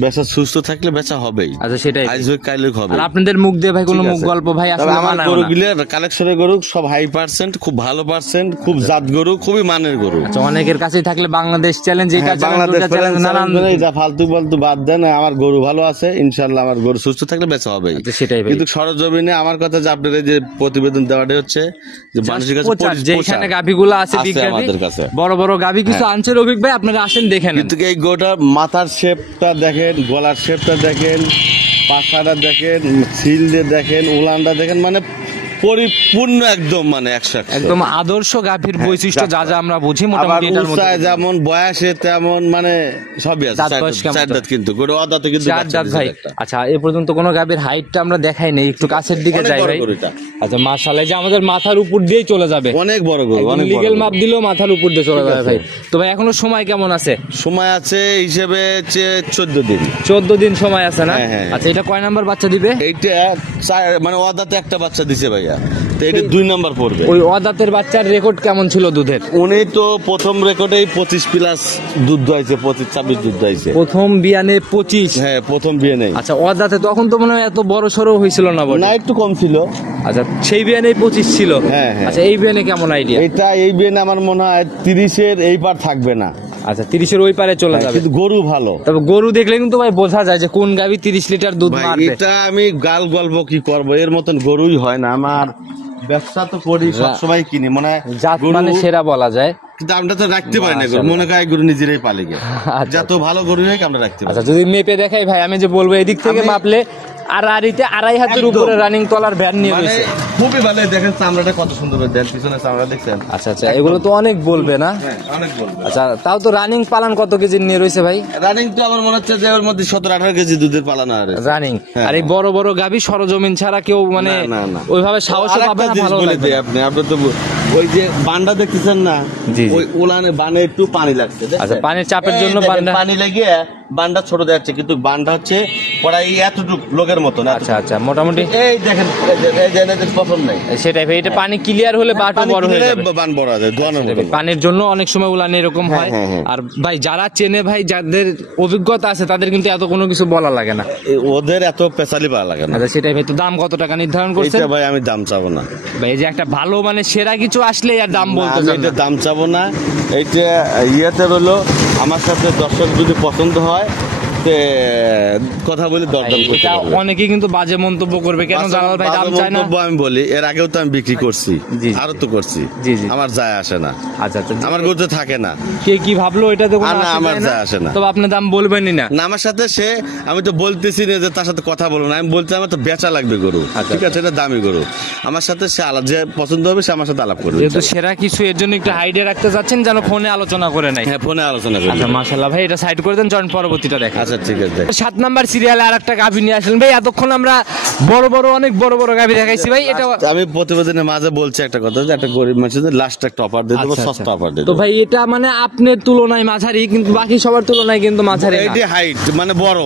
বেচা সুস্থ থাকলে বেচা হবেই। আচ্ছা সেটাই। আজ হোক কাল হোক হবে। আর আপনাদের মুখ দিয়ে ভাই কোনো ঠিক মুখ আছে। গল্প ভাই তবে আসলে আমার মানায় না। গরুগুলো কালেকশনের গরু সব হাই পার্সেন্ট, খুব ভালো পার্সেন্ট, খুব জাত গরু, খুবই মানের গরু। আচ্ছা, অনেকের কাছেই থাকলে বাংলাদেশ চ্যালেঞ্জ, এটা হ্যাঁ, বাংলাদেশ চ্যালেঞ্জ, নানান। এটা ফালতু ফালতু বাদ দেন, আমার গরু ভালো আছে ইনশাল্লাহ, আমার গরু সুস্থ থাকলে বেচা হবে। আচ্ছা, সেটাই ভাই। কিন্তু সরজমিনে আমার কথা যে আপনার এই যে প্রতিবেদন দেওয়াটা হচ্ছে যে মানুষের কাছে যেখানে গাভীগুলো আছে বিগ গাভী, আমাদের কাছে। বড় বড় গাভী কিছু আনছে রফিক ভাই, আপনারা আসেন দেখেন। কিন্তু এই গোটার মাথার শেপটা দেখেন, গলার শেপটা দেখেন, পাখাটা দেখেন, সিল দিয়ে দেখেন, উলানটা দেখেন, মানে পরিপূর্ণ একদম মানে 100 একদম আদর্শ গাভীর বৈশিষ্ট্য যা যা আমরা বুঝি আবার মোটামুটি এটার মধ্যে উচ্চতায় যেমন বয়সে তেমন মানে সবই আছে। দাঁত বয়স কেমন? 4 দাঁত কিন্তু গরু অদাতে কিন্তু চার বাচ্চা দাঁত দিছে ভাই। একটা। আচ্ছা এ পর্যন্ত কোনো গাভীর হাইটটা আমরা দেখাই নাই, একটু কাছের দিকে অনেক যাই বড় ভাই। গরু এটা। আচ্ছা মাশাআল্লাহ, যে আমাদের মাথার উপর দিয়েই চলে যাবে, অনেক বড় গরু, অনেক বড় লিগেল গরু। মাপ দিলেও মাথার উপর দিয়ে চলে ঠিক যাবে আছে। ভাই। তো ভাই এখনো সময় কেমন আছে? সময় আছে হিসেবে 14 দিন। 14 দিন সময় আছে না? হ্যাঁ, হ্যাঁ। আচ্ছা এটা কয় নাম্বার বাচ্চা দিবে? এইটা মানে অদাতে একটা বাচ্চা দিছে ভাইয়া, তো এটা 2 নাম্বার পড়বে। ওই অদাতের বাচ্চার রেকর্ড কেমন ছিল দুধের? উনি তো প্রথম রেকর্ডেই 25 প্লাস দুধ দোয়াইছে, 25-26 দুধ দোয়াইছে। প্রথম বিয়ানে 25। হ্যাঁ প্রথম বিয়ে নেই আচ্ছা অদাতে তখন তো মনে হয় এত বড় সড়ো হয়েছিল না বটে? না, একটু কম ছিল। আচ্ছা সেই বিয়ানে 25 ছিল। হ্যাঁ, হ্যাঁ। আচ্ছা এই বিয়ানে কেমন আইডিয়া? এটা এই বিয়ে আমার মনে হয় 30-এর এই পার থাকবে না, আচ্ছা 30-এর ওই পারে চলে যাবে। কিন্তু গরু ভালো। তবে গরু দেখলে কিন্তু ভাই বোঝা যায় যে কোন গাভী 30 লিটার দুধ ভাই মারবে। এটা আমি গাল গল্প কি করব, এর মতন গরুই হয় না। আমার ব্যবসা তো করি, সবসময় কিনি মনে হয় জাত গরু, মানে সেরা বলা যায়। কিন্তু আমরা তো রাখতে পারি না গরু, মনে হয় গরু নিজেরাই পালে গে। আচ্ছা, যত ভালো গরু হোক আমরা রাখতে পারি। আচ্ছা যদি মেপে দেখাই ভাই, আমি যে বলবো এদিক থেকে আমি- মাপলে আড়াআড়িতে 2.5 হাতের একদম। উপরে রানিং তলার ভ্যান নিয়ে মানে রয়েছে। খুবই ভালো, দেখেন চামড়াটা কত সুন্দর, দেন পিছনে চামড়া দেখছেন। আচ্ছা আচ্ছা এগুলো তো অনেক বলবে না? হ্যাঁ অনেক বলবো। আচ্ছা তাও তো রানিং পালান কত কেজি নিয়ে রয়েছে ভাই? রানিং তো আমার মনে হচ্ছে যে ওর মধ্যে 17-18 কেজি দুধের পালানো আর রানিং। হ্যাঁ। আর এই বড় বড় গাভী সরজমিন ছাড়া কেউ মানে না, না। ওইভাবে সাহস আরেকটা পাবে না, জিনিস ভালো বলে লাগবে দিই না। আপনি তো ওই যে বান্ডা দেখতেছেন না, জি, জি। ওই ওলানে বানে একটু পানি লাগছে, দেখছেন? আচ্ছা, পানির চাপের এই জন্য দেখেন, বান্ডা- পানি লেগে বান্ডা ছোট যাচ্ছে, কিন্তু বান্ডা হচ্ছে প্রায় এতটুক লোকের মতন। আচ্ছা আচ্ছা মোটামুটি এই দেখেন, এই যে এদের পছন্দ নাই। সেটাই ভাই, এটা পানি ক্লিয়ার হলে বাটও পানি বড় হয়ে দিলে যাবে। বান বড় হয়, দোয়ানোর মতন। পানির জন্য অনেক সময় উলান এরকম হয়। হ্যাঁ, হ্যাঁ। আর ভাই যারা চেনে ভাই, যাদের অভিজ্ঞতা আছে তাদের কিন্তু এত কোনো কিছু বলা লাগে না। ওদের এত পেশালি পাওয়া লাগে না। আচ্ছা সেটাই ভাই। তো দাম কত টাকা নির্ধারণ করছেন? এটা ভাই আমি দাম চাবো না, ভাই এই যে একটা ভালো মানে সেরা কিছু আসলে আর দাম বলতে আমি চান এটা না। দাম চাবো না। এইটা ইয়েতে হলো আমার সাথে দর্শক যদি পছন্দ হয় তে কথা বলে দরদাম করতে এটা পারবে। অনেকেই কিন্তু বাজে মন্তব্য করবে, কেন জালাল ভাই দাম বাজে চায় না? মন্তব্য আমি বলি, এর আগেও তো আমি বিক্রি করছি, জি। আরো তো করছি, জি, জি। আমার যায় আসে না, আচ্ছা আচ্ছা আমার গরুতে থাকে না। কে কি ভাবলো এটা তো কোনো আর না, আসে আমার যায় যায় আসে না। তবে আপনি দাম বলবেনই না। না আমার সাথে সে, আমি তো বলতেছি না যে তার সাথে কথা বলবো না, আমি বলতে আমার তো বেচা লাগবে গরু, আচ্ছা, ঠিক আছে, এটা দামি গরু, আমার সাথে সে আলাপ, যে পছন্দ হবে সে আমার সাথে আলাপ করবে। যেহেতু সেরা কিছু এর জন্য একটু আইডিয়া রাখতে চাচ্ছেন, যেন ফোনে আলোচনা করে নাই। হ্যাঁ ফোনে আলোচনা করি। আচ্ছা মাশাআল্লাহ ভাই, এটা সাইড করে দেন, চরণ পরবর্তীটা দেখা। আচ্ছা ঠিক আছে। 7 নাম্বার সিরিয়ালে আর একটা গাভী নিয়ে আসলেন ভাই। এতক্ষণ আমরা অনেক বড় বড় গাভী দেখাইছি ভাই। এটা আমি প্রতিবেদনের মাঝে বলছি একটা কথা, যে একটা গরিব মানুষদের লাস্ট একটা অফার দিয়ে দেবো, আচ্ছা, সস্তা অফার দিয়ে তো দেবো। ভাই এটা মানে আপনার তুলনায় মাঝারি, কিন্তু বাকি সবার তুলনায় কিন্তু মাঝারি না। এইটাই হাইট মানে বড়,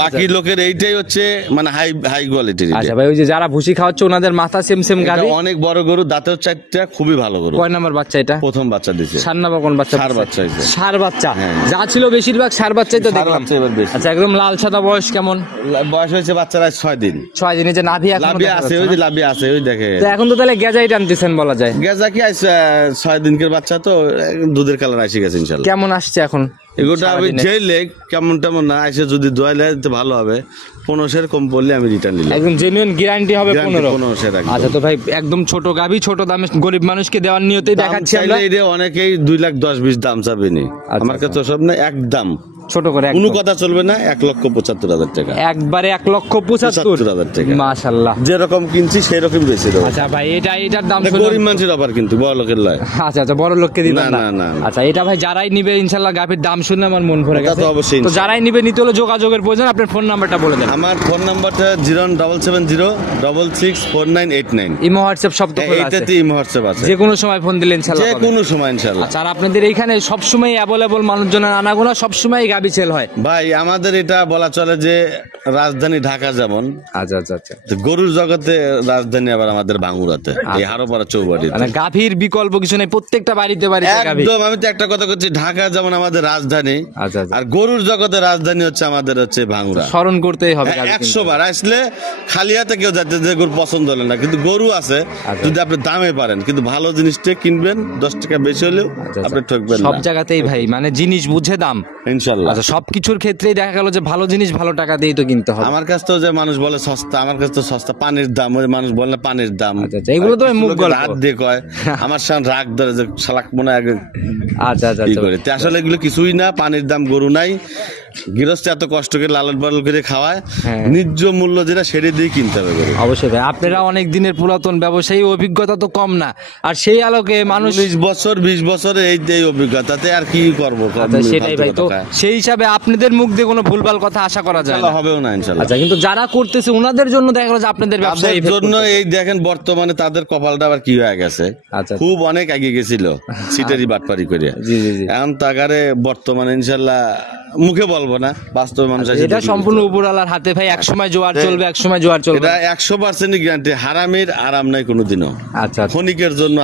বাকি লোকের এইটাই হচ্ছে মানে হাই হাই কোয়ালিটির। আচ্ছা ভাই, ওই যে যারা ভুসি খাওয়াচ্ছে ওনাদের মাথা সেম সেম গাভী। অনেক বড় গরু, দাঁতেও 4টা, খুবই ভালো গরু। কয় নাম্বার বাচ্চা এটা? প্রথম বাচ্চা দিছে। সার নাম্বার কোন বাচ্চা? ষাঁড় বাচ্চা হইছে। ষাঁড় বাচ্চা। হ্যাঁ। যা ছিল বেশিরভাগ ষাঁড় বাচ্চাই তো ষাঁড় দেখলাম। বাচ্চা এবার বেশি। আচ্ছা একদম লাল সাদা, বয়স কেমন? বয়স হয়েছে বাচ্চারা 6 দিন। 6 দিনে যে নাভি এখনো লাভি দেখা আছে, যাচ্ছে ওই যে না? লাভি আছে, ওই দেখে। তো এখন তো তাহলে গেজাই টানতেছেন বলা যায়। গেজা কি আছে, 6 দিনকের বাচ্চা তো, দুধের কালার আসে গেছে ইনশাল্লাহ। কেমন আসছে এখন? এগুলোটা আমি সারাদিনে? ঝেলে কেমন টেমন না আসে, যদি দোয়াইলে তো ভালো হবে। 1500 কম পড়লে আমি রিটার্ন নিলাম। একদম জেনুইন গ্যারান্টি হবে 15। 1500 একদম। আচ্ছা তো ভাই একদম ছোট গাভী, ছোট দামে গরিব মানুষকে দেওয়ার নিয়তেই দাম দেখাচ্ছি চাইলে আমরা। এটা অনেকেই 2,10,20 দাম চাবে নি। আমার কাছে সব না, একদম ছোট করে কোনো একদম। কথা চলবে না, 1,75,000 টাকা। একবারে 1,75,000 75,000 টাকা। মাশাআল্লাহ। যেরকম কিনছি সেই রকম বেশি দেবো। আচ্ছা ভাই এটার দাম এটা শুনলাম। গরিব মানুষের অফার, কিন্তু বড় লোকের লয়। আচ্ছা আচ্ছা বড় লোককে দিবেন না, না? না, না, না। আচ্ছা এটা ভাই যারাই নিবে ইনশাআল্লাহ গাভীর দাম শুনে আমার মন ভরে তা গেছে। তো অবশ্যই তো যারাই নিবে নিতে হলে যোগাযোগের প্রয়োজন। আপনার ফোন নাম্বারটা বলে দেন। আমার ফোন নাম্বারটা 01770664989। ইমো হোয়াটসঅ্যাপ সব তো খোলা আছে, এইটাতে ইমো হোয়াটসঅ্যাপ আছে, যে কোনো সময় ফোন দিলে ইনশাআল্লাহ যে পাবেন। কোনো সময় ইনশাল্লাহ। আচ্ছা আর আপনাদের এইখানে সবসময় অ্যাভেলেবল মানুষজনের আনাগোনা, সবসময় গাভী সেল হয়? ভাই আমাদের এটা বলা চলে যে রাজধানী ঢাকা যেমন, আচ্ছা আচ্ছা আচ্ছা। তো গরুর জগতে রাজধানী আবার আমাদের ভাঙ্গুরাতে, এই হারোপাড়া চৌবাড়িতে। মানে গাভীর বিকল্প কিছু নেই, প্রত্যেকটা বাড়িতে বাড়িতে গাভী। একদম, আমি তো একটা কথা করছি, ঢাকা যেমন আমাদের রাজধানী, আচ্ছা আচ্ছা আর গরুর জগতে রাজধানী হচ্ছে আমাদের হচ্ছে ভাঙ্গুরা। স্মরণ করতেই হবে গাভী কিন্তু। 100 বার আসলে খালি হাতে কেউ যাতে, যে গরু পছন্দ হলে না, কিন্তু গরু আছে আচ্ছা। যদি আপনি দামে পারেন, কিন্তু ভালো জিনিসটা কিনবেন, 10 টাকা বেশি হলেও আচ্ছা, আপনি ঠকবেন সব না জায়গাতেই ভাই মানে জিনিস বুঝে দাম। ইনশাল্লাহ। আচ্ছা সবকিছুর ক্ষেত্রেই দেখা গেল যে ভালো জিনিস ভালো টাকা দিয়ে তো কিনতে হবে। আমার কাছে তো যে মানুষ বলে সস্তা, আমার কাছে তো সস্তা। পানির দাম, ওই মানুষ বলে পানির দাম। আচ্ছা, আচ্ছা, এগুলো তো আর কিছু মুখ লোকে গল্প। রাত দিয়ে কয়, আমার সামনে রাগ ধরে যে শালাক মনে হয় আগে আচ্ছা আচ্ছা ই আচ্ছা। করে। তো আসলে এগুলো কিছুই না, পানির দাম, গরু নাই। গৃহস্থ এত কষ্ট করে লালন পালন করে খাওয়ায়, হ্যাঁ। ন্যায্য মূল্য যেটা সেটা দিয়ে কিনতে হবে গরু। অবশ্যই ভাই, আপনারা অনেক দিনের পুরাতন ব্যবসায়ী, অভিজ্ঞতা তো কম না, আর সেই আলোকে মানুষ 19 বছর 20 বছর এই অভিজ্ঞতাতে আর কি করবো? আচ্ছা, সেটাই ভাই। তো সেই হিসাবে আপনাদের মুখ দিয়ে কোনো ভুলভাল কথা আশা করা যায় না। হবেও না ইনশাল্লাহ। আচ্ছা, কিন্তু যারা করতেছে ওনাদের জন্য দেখা গেল যে আপনাদের ব্যবসায়ী তাদের জন্য এই দেখেন বর্তমানে তাদের কপালটা আবার কি হয়ে গেছে, আচ্ছা। খুব অনেক আগে গেছিল সিটারি বাটপারি করে। জি জি জি। এখন তাগারে বর্তমানে ইনশাল্লাহ মুখে বলবো না, বাস্তব মানুষ আছে এটা দেখলে সম্পূর্ণ বুঝতে উপরওয়ালার হাতে ভাই, এক সময় জোয়ার চলবে, এক সময় জোয়ার পারবে। চলবে। এটা 100% গ্যারান্টি, হারামের আরাম নাই কোনোদিনও। আচ্ছা আচ্ছা। ক্ষণিকের জন্য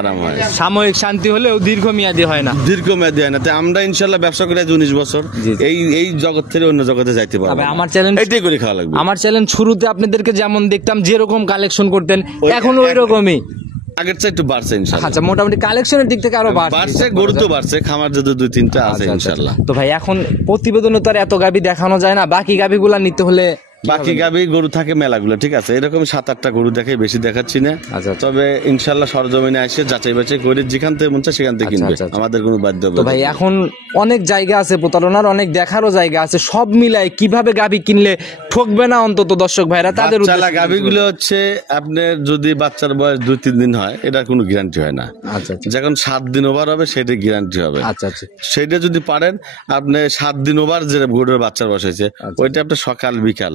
আরাম হয়, সাময়িক শান্তি হলেও দীর্ঘমেয়াদী হয় না। দীর্ঘমেয়াদী হয় না। তাই আমরা ইনশাল্লাহ ব্যবসা করে 19 বছর জি, জি। এই জগৎ থেকে অন্য জগতে যাইতে পারবো তবে না। আমার চ্যালেঞ্জ, এইটাই করে খাওয়া লাগবে। আমার চ্যালেঞ্জ শুরুতে আপনাদেরকে যেমন দেখতাম যেরকম কালেকশন করতেন, এখন ওই রকমই। আগের চেয়ে একটু বাড়ছে ইনশাল্লাহ। আচ্ছা, মোটামুটি কালেকশনের দিক থেকে আরো বাড়ছে, গরু তো বাড়ছে, খামার যদি 2-3টা আছে আচ্ছা, আচ্ছা। ইনশাল্লাহ। তো ভাই এখন প্রতিবেদনে তো আর এত গাবি দেখানো যায় না, বাকি গাবিগুলা নিতে হলে বাকি গাবি গরু থাকে মেলাগুলো, ঠিক আছে, এরকম 7-8টা গরু দেখে, বেশি দেখাচ্ছি না। আচ্ছা। তবে ইনশাল্লাহ সরজমিনে আসে যাচাই বাছাই করে যেখান থেকে মন চায় সেখান থেকে আচ্ছা, কিনবে, আচ্ছা, আচ্ছা। আমাদের কোনো বাধ্য তো ভাই এখন অনেক জায়গা আছে প্রতারণার, অনেক দেখারও জায়গা আছে, সব মিলাই কিভাবে গাবি কিনলে ঠকবে না অন্তত দর্শক ভাইরা তাদের চালা গাবিগুলো হচ্ছে আপনার যদি বাচ্চার বয়স 2-3 দিন হয়, এটার কোনো গ্যারান্টি হয় না। আচ্ছা আচ্ছা যখন 7 দিন ওভার হবে সেটা গ্যারান্টি হবে। আচ্ছা আচ্ছা সেইটা যদি পারেন আপনি 7 দিন ওভার যে গরুর বাচ্চার বয়স হয়েছে, আচ্ছা। ওইটা আপনি সকাল বিকাল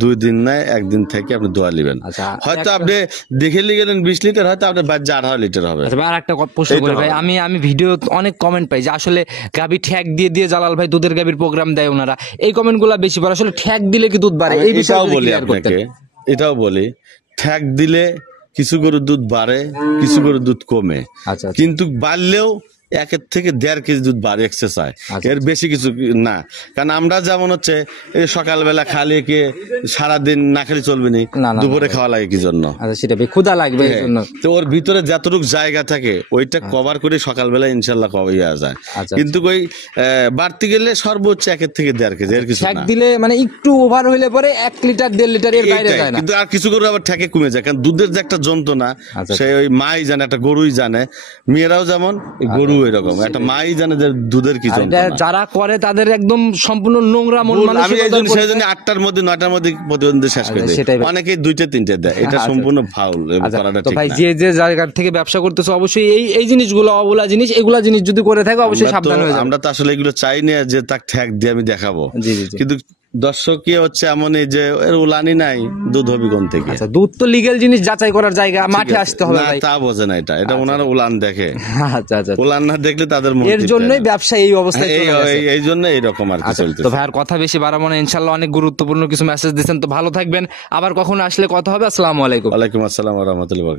2 দিন নয় 1 দিন থেকে আপনি দোয়া নেবেন। আচ্ছা, হয়তো আপনি দেখে নিয়ে গেলেন 20 লিটার, হয়তো আপনার বাচ্চা 18 লিটার হবে। আচ্ছা ভাই, আর একটা প্রশ্ন করি ভাই, আমি ভিডিও অনেক কমেন্ট পাই যে আসলে গাবি ঠ্যাক দিয়ে দিয়ে জালাল ভাই দুধের গাবির প্রোগ্রাম দেয় ওনারা, এই কমেন্টগুলো বেশি পড়ে। আসলে ঠ্যাক দিলে কি দুধ বাড়ে? এই বিষয়ে এটাও যদি বলি clear করতেন। আপনাকে, এটাও বলি, ঠ্যাক দিলে কিছু গরুর দুধ বাড়ে, কিছু গরুর দুধ কমে, আচ্ছা আচ্ছা। কিন্তু বাড়লেও 1 থেকে 1.5 কেজি দুধ বাড়ে এক্সারসাইজ, আচ্ছা। এর বেশি কিছু না। কারণ আমরা যেমন হচ্ছে এই সকালবেলা খালি কে সারাদিন না খেলে চলবে না, না, না, দুপুরে খাওয়া লাগে কি জন্য? আচ্ছা, সেটা ভাই ক্ষুধা লাগবে এই জন্য। তো ওর ভিতরে যতটুকু জায়গা থাকে ওইটা কভার করে সকালবেলা ইনশাল্লাহ কভার হয়ে যায়। আচ্ছা। কিন্তু ওই বাড়তি গেলে সর্বোচ্চ 1 থেকে 1.5 কেজি, এর কিছু ঠ্যাক না। দিলে মানে একটু ওভার হইলে পরে 1 লিটার 1.5 লিটার এর বাইরে এইটাই। যায় না। কিন্তু আর কিছু গরু আবার ঠেকে কমে যায়, কারণ দুধের যে একটা যন্ত্রণা আচ্ছা। সে ওই মাই জানে, একটা গরুই জানে, মেয়েরাও যেমন গরু এরকম একটা মাই জানে যে দুধের কি আর এটা যন্ত্রণা। যারা করে তাদের একদম সম্পূর্ণ নোংরা মন ভুল, আমি এই মানসিকতার জন্য উপর- সেই জন্য 8টার মধ্যে 9টার মধ্যে প্রতিবন্ধী শেষ করে আচ্ছা, দেয়। সেটাই ভাই। অনেকেই 2-3টে দেয়, এটা আচ্ছা। সম্পূর্ণ ফাউল, আচ্ছা, করাটা তো ঠিক ভাই না। যে জায়গা থেকে ব্যবসা করতেছে অবশ্যই এই জিনিসগুলো অবলা জিনিস, এগুলা জিনিস যদি করে থাকে অবশ্যই আমরা তো- সাবধান হয়ে যাবে। আমরা তো আসলে এগুলো চাই না যে তাক ঠ্যাক দিয়ে আমি দেখাবো, জি, জি, জি। কিন্তু দর্শকই হচ্ছে এমন এই যে এর উলানি নাই, দুধ হবে কোন থেকে? আচ্ছা, দুধ তো লিগ্যাল জিনিস, যাচাই করার জায়গা, মাঠে আসতে হবে না, ভাই। তা বোঝে না, এটা ওনারা উলান দেখে, আচ্ছা আচ্ছা, উলান না দেখলে তাদের মন এর তৃপ্ত জন্যই হয় না। ব্যবসা এই অবস্থায় চলে গেছে। এই জন্য এইরকম আর কি আচ্ছা, চলতেছে। তো ভাইয়ের কথা বেশি বাড়াবো না, ইনশাল্লাহ অনেক গুরুত্বপূর্ণ কিছু মেসেজ দিচ্ছেন, তো ভালো থাকবেন, আবার কখনো আসলে কথা হবে। আসসালামু আলাইকুম। ওয়ালাইকুম আসসালাম ওয়া রাহমাতুল্লাহি ওয়া বারাকাতুহু।